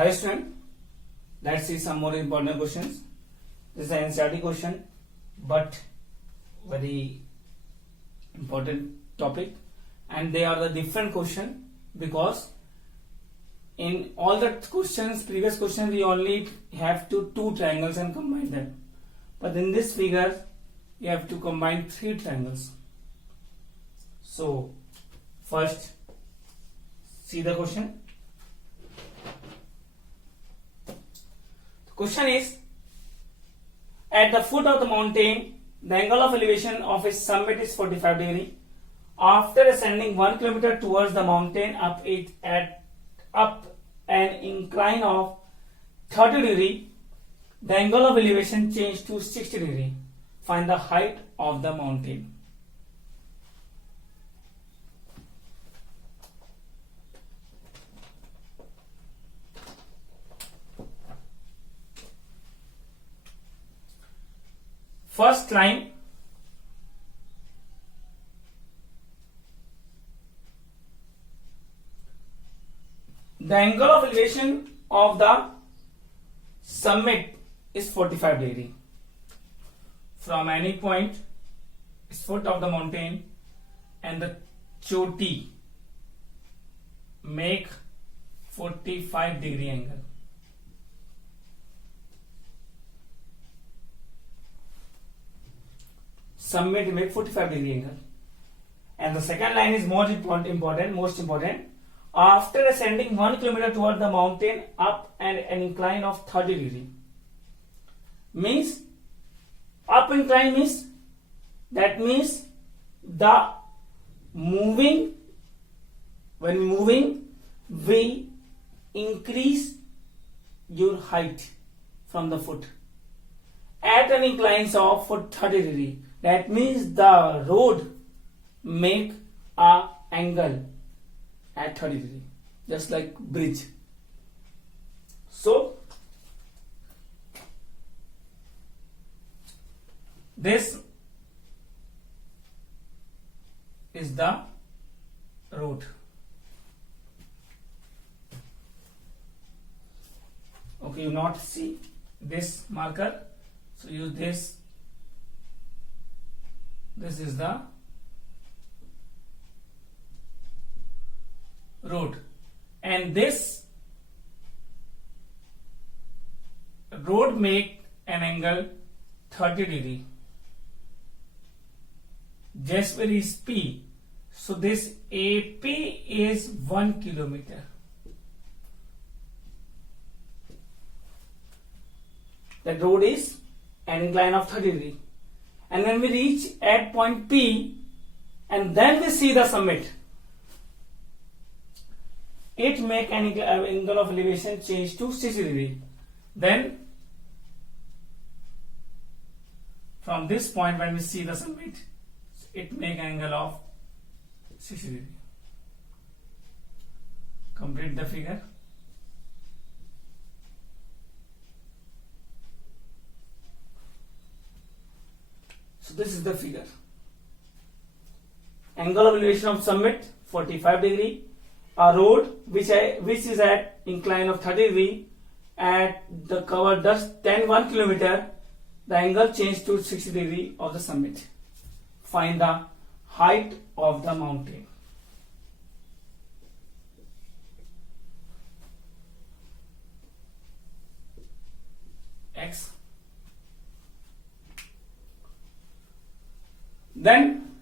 Hi student, let's see some more important questions. This is an NCERT question, but very important topic, and they are the different question because in all the questions, previous question, we only have two triangles and combine them, but in this figure you have to combine three triangles. So first, see the question. Question is, at the foot of the mountain, the angle of elevation of its summit is 45 degree. After ascending 1 kilometer towards the mountain, up an incline of 30 degree, the angle of elevation changed to 60 degree. Find the height of the mountain. First climb, the angle of elevation of the summit is 45 degree. From any point, foot of the mountain and the choti make 45 degree angle. Summit make 45 degree angle. And the second line is most important. After ascending 1 kilometer toward the mountain, up an incline of 30 degree. Means up incline means the moving, when moving, we increase your height from the foot at an incline of 30 degree. That means the road make a angle at 30 degree, just like bridge. So this is the road. Okay, you not see this marker, so use this. This is the road, and this road make an angle 30 degree. Just where is P? So this AP is 1 kilometer. The road is an incline of 30 degree. And when we reach at point P, and then we see the summit, it make an angle of elevation change to 60 degree. Then from this point, when we see the summit, it make an angle of 60 degree. Complete the figure. So this is the figure. Angle of elevation of summit 45 degree. A road which is at incline of 30 degree, at the cover just 1 kilometer, the angle changed to 60 degree of the summit. Find the height of the mountain. X. Then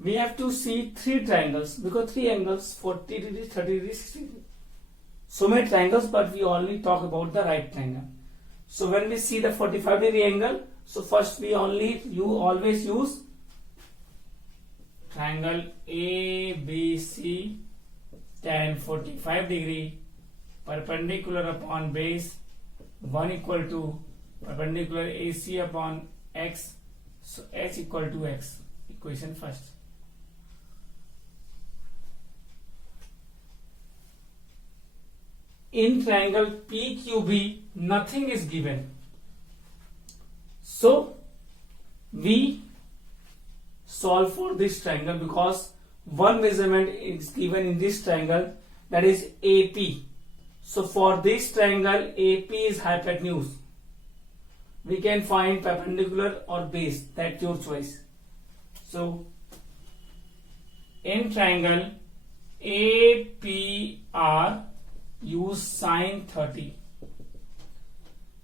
we have to see three triangles, because three angles 40 degree, 30 degree, 60 degree. So many triangles, but we only talk about the right triangle. So when we see the 45 degree angle, so first you always use triangle ABC tan 45 degree, perpendicular upon base 1 equal to perpendicular AC upon X. So H equal to X. Equation first. In triangle PQB, nothing is given. So we solve for this triangle because one measurement is given in this triangle that is AP. So for this triangle, AP is hypotenuse. We can find perpendicular or base, that's your choice. So in triangle APR, use sine 30.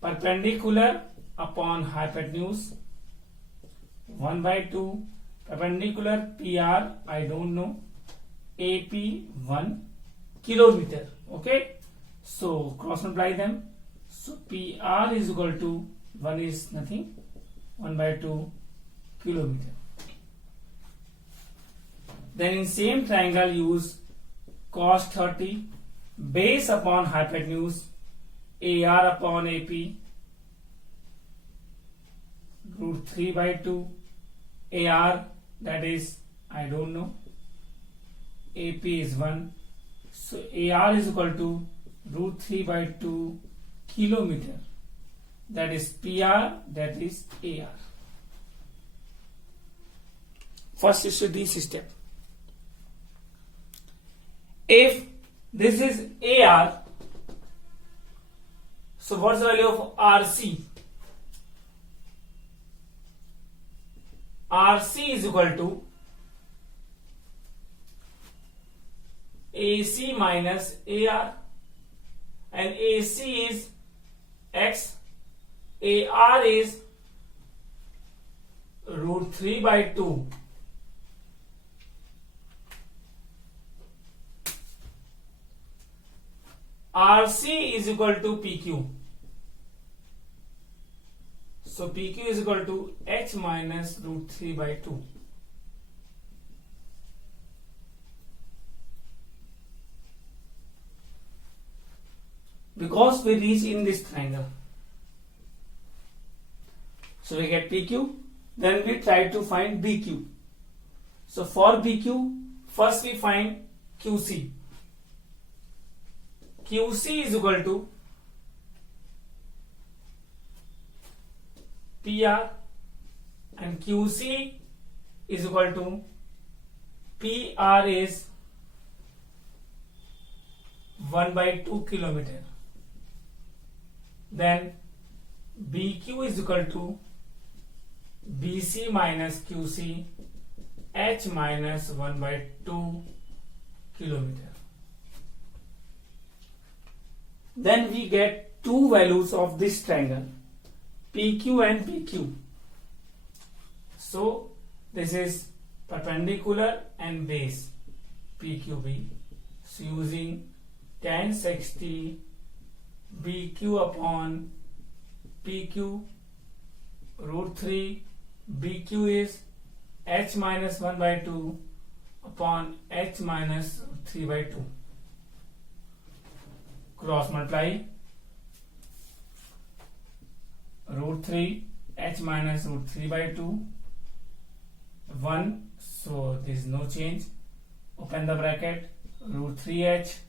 Perpendicular upon hypotenuse 1/2. Perpendicular PR, I don't know. AP 1 kilometer. Okay. So cross multiply them. So PR is equal to 1 is nothing. 1/2 kilometer. Then in same triangle use cos 30, base upon hypotenuse, AR upon AP, root 3/2, AR that is I don't know, AP is 1, so AR is equal to root 3/2 kilometer, that is PR, that is AR. First is this step. If this is AR, so what's the value of RC? RC is equal to AC minus AR, and AC is X, AR is root 3/2. RC is equal to PQ. So PQ is equal to H minus root 3/2. Because we reach in this triangle, so we get PQ, then we try to find BQ. So for BQ, first we find QC. QC is equal to PR, and QC is equal to PR is 1/2 kilometer. Then BQ is equal to BC minus QC, H minus 1/2 kilometer. Then we get two values of this triangle, PQ and PQ. So this is perpendicular and base, PQB. So using tan 60 BQ upon PQ, root 3, BQ is H minus 1/2 upon H minus 3/2. Cross multiply root 3 H minus root 3/2 1, so there is no change. Open the bracket, root 3H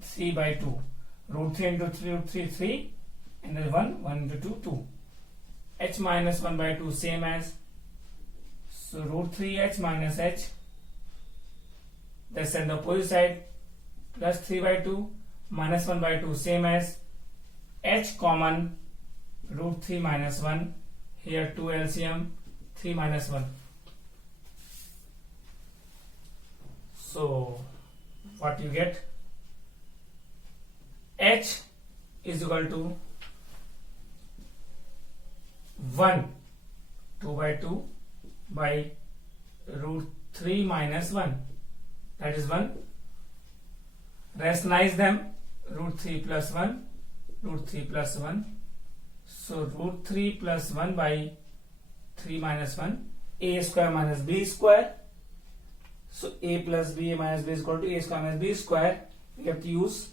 3/2, root 3 into 3, root 3 3, and then 1 into 2 2. H minus 1/2 same as, so root 3H minus H, that's on the opposite side, plus 3/2 minus 1/2 same as, H common, root 3 minus 1, here 2 LCM, 3 minus 1. So what you get, H is equal to 1 2/2 by root 3 minus 1, that is 1. Rationalize them, root 3 plus 1, root 3 plus 1. So root 3 plus 1 by 3 minus 1, a square minus b square. So a plus b minus b is equal to a square minus b square. We have to use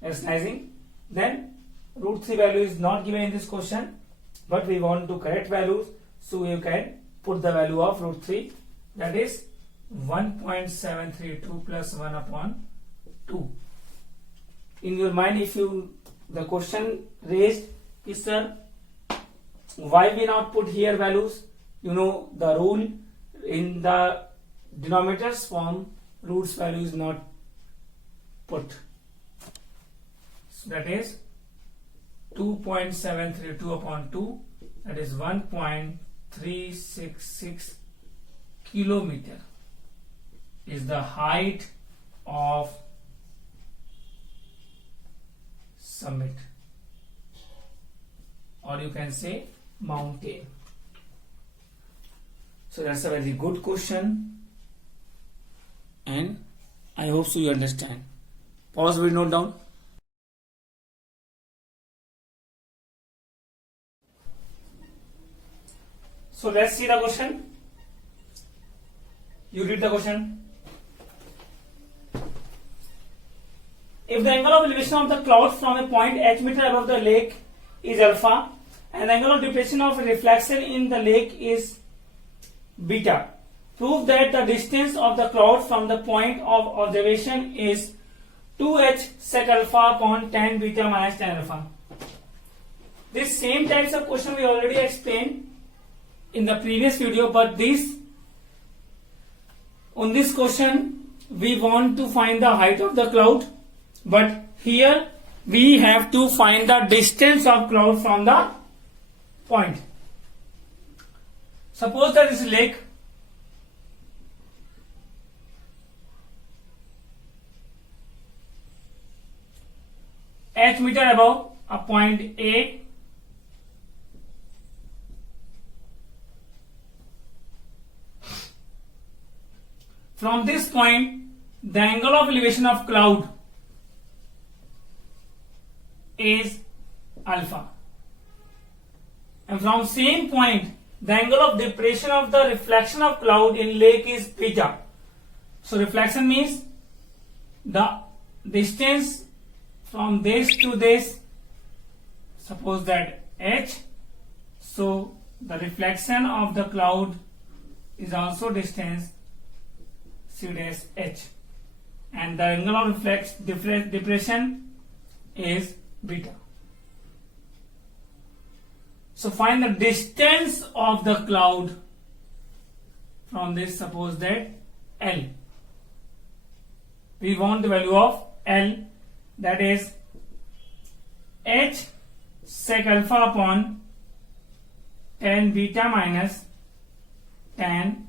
rationalizing. Then root 3 value is not given in this question, but we want to correct values, so you can put the value of root 3, that is 1.732 plus 1 upon 2. In your mind, if you the question raised is, sir, why we not put here values? You know the rule, in the denominators form, roots value is not put. So that is 2.732 upon 2, that is 1.366 kilometer is the height of summit, or you can say mountain. So that's a very good question, and I hope so you understand. Pause, we note down. So let's see the question. You read the question. If the angle of elevation of the cloud from a point h meter above the lake is alpha, and the angle of depression of reflection in the lake is beta, prove that the distance of the cloud from the point of observation is 2h sec alpha upon tan beta minus tan alpha. This same types of question we already explained in the previous video, but on this question we want to find the height of the cloud, but here we have to find the distance of cloud from the point. Suppose that this lake, h meter above a point A, from this point the angle of elevation of cloud is alpha, and from same point the angle of depression of the reflection of cloud in lake is beta. So reflection means the distance from this to this, suppose that h, so the reflection of the cloud is also distance c dash h, and the angle of depression is beta. So find the distance of the cloud from this, suppose that L. We want the value of L, that is h sec alpha upon tan beta minus tan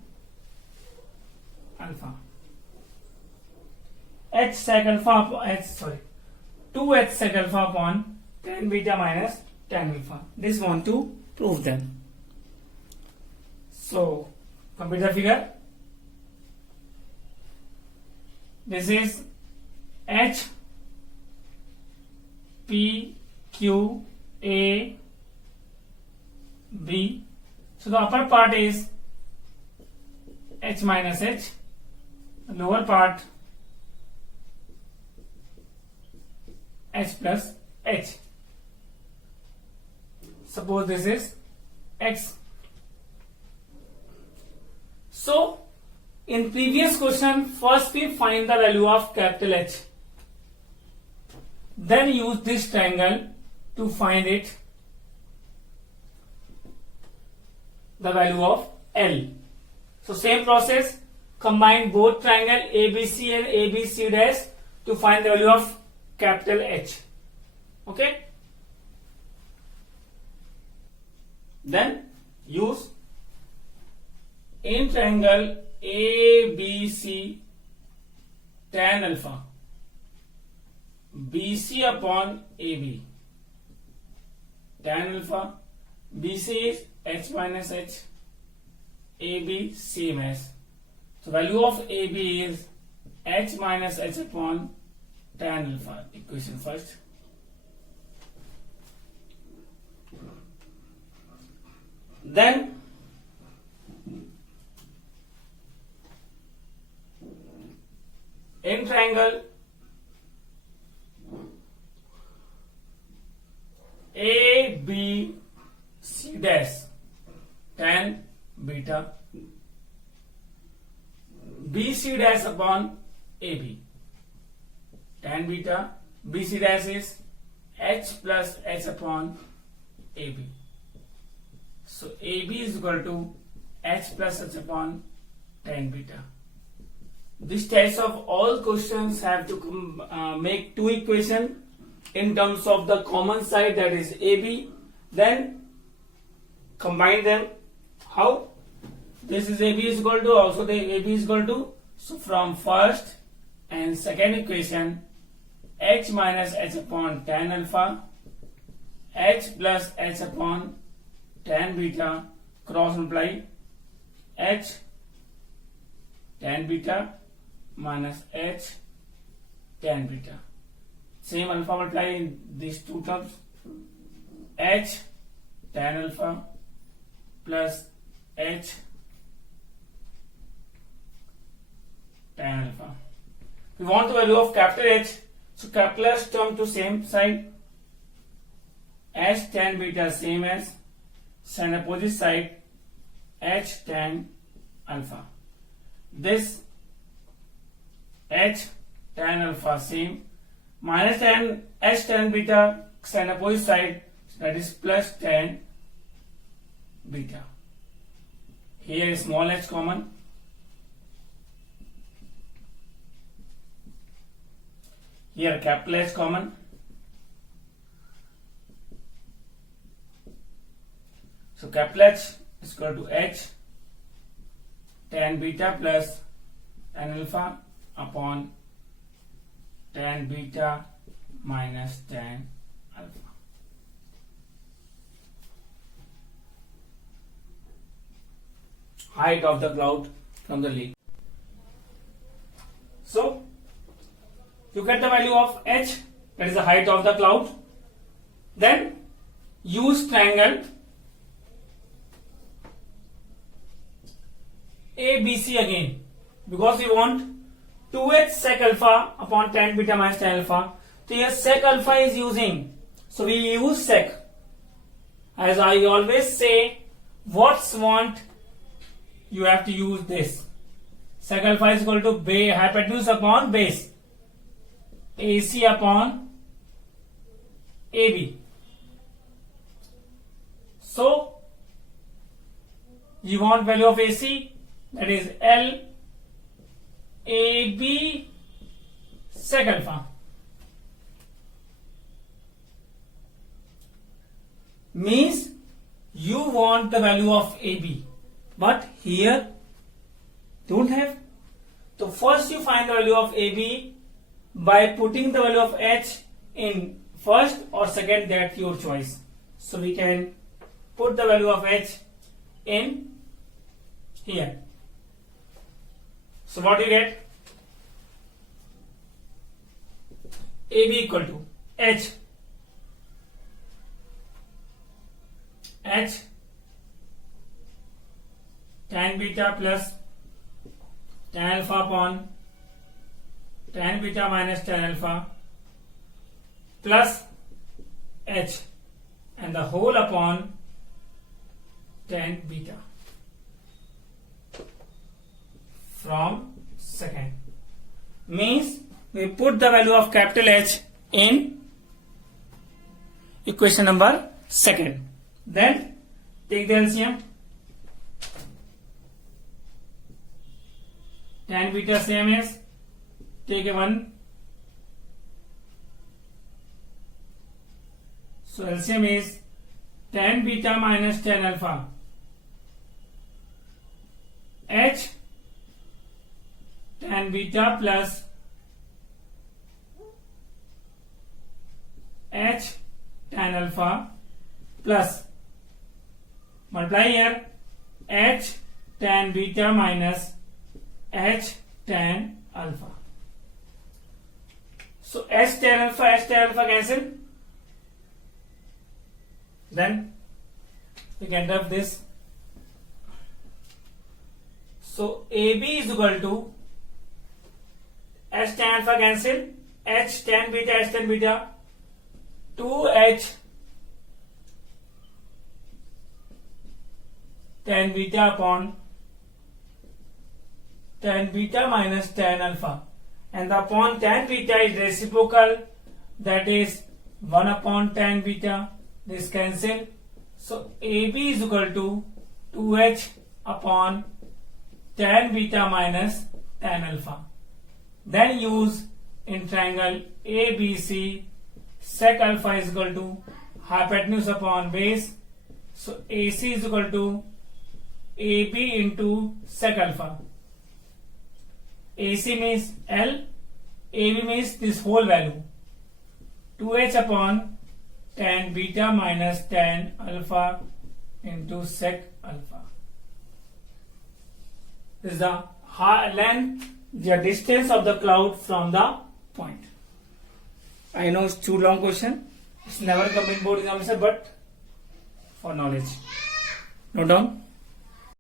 alpha. H sec alpha 2h sec alpha upon tan beta minus tan alpha. This want to prove them. So complete the figure. This is H P Q A B. So the upper part is H minus H, the lower part H plus H. Suppose this is X. So in previous question, first we find the value of capital H, then use this triangle to find the value of L. So same process, combine both triangle ABC and ABC dash to find the value of capital H. Okay. Then use in triangle ABC tan alpha BC upon AB. Tan alpha BC is H minus H, AB same as. So value of AB is H minus H upon tan alpha. Equation first. Then in triangle ABC dash tan beta BC dash upon AB. Tan beta BC dash is H plus H upon AB. So AB is equal to H plus H upon tan beta. This types of all questions have to make two equation in terms of the common side, that is AB, then combine them. How? This is AB is equal to, also the AB is equal to, so from first and second equation, h minus h upon tan alpha, h plus h upon tan beta, cross multiply h tan beta minus h tan beta. Same alpha multiply in these two terms, h tan alpha plus h tan alpha. We want the value of capital H, so capital H term to same side, h tan beta same as, and opposite side h tan alpha. This h tan alpha same, minus tan h tan beta, and opposite side, that is plus tan beta. Here is small h common. Here capital H common. So capital H is equal to h tan beta plus tan alpha upon tan beta minus tan alpha. Height of the cloud from the lake. So you get the value of h, that is the height of the cloud. Then use triangle ABC again, because we want 2h sec alpha upon tan beta minus tan alpha. So here sec alpha is using, so we use sec. As I always say, what's want, you have to use this. Sec alpha is equal to hypotenuse upon base, AC upon AB. So you want value of AC, that is L AB sec alpha. Means you want the value of AB, but here don't have. So first you find the value of AB by putting the value of h in first or second, that's your choice. So we can put the value of h in here. So what do you get? AB equal to h tan beta plus tan alpha upon tan beta minus tan alpha plus h and the whole upon tan beta from second. Means we put the value of capital H in equation number second. Then take the LCM. Tan beta same as, take a 1. So LCM is tan beta minus tan alpha h tan beta plus h tan alpha plus multiply here h tan beta minus h tan alpha. So h tan alpha cancel. Then we can have this. So AB is equal to h tan alpha cancel, h tan beta 2h tan beta upon tan beta minus tan alpha, and the upon tan beta is reciprocal, that is 1 upon tan beta. This cancel. So AB is equal to 2h upon tan beta minus tan alpha. Then use in triangle ABC, sec alpha is equal to hypotenuse upon base. So AC is equal to AB into sec alpha. AC means L, AB means this whole value. 2h upon tan beta minus tan alpha into sec alpha. This is the length, the distance of the cloud from the point. I know it's too long question. It's never come in board examination, but for knowledge. Note down.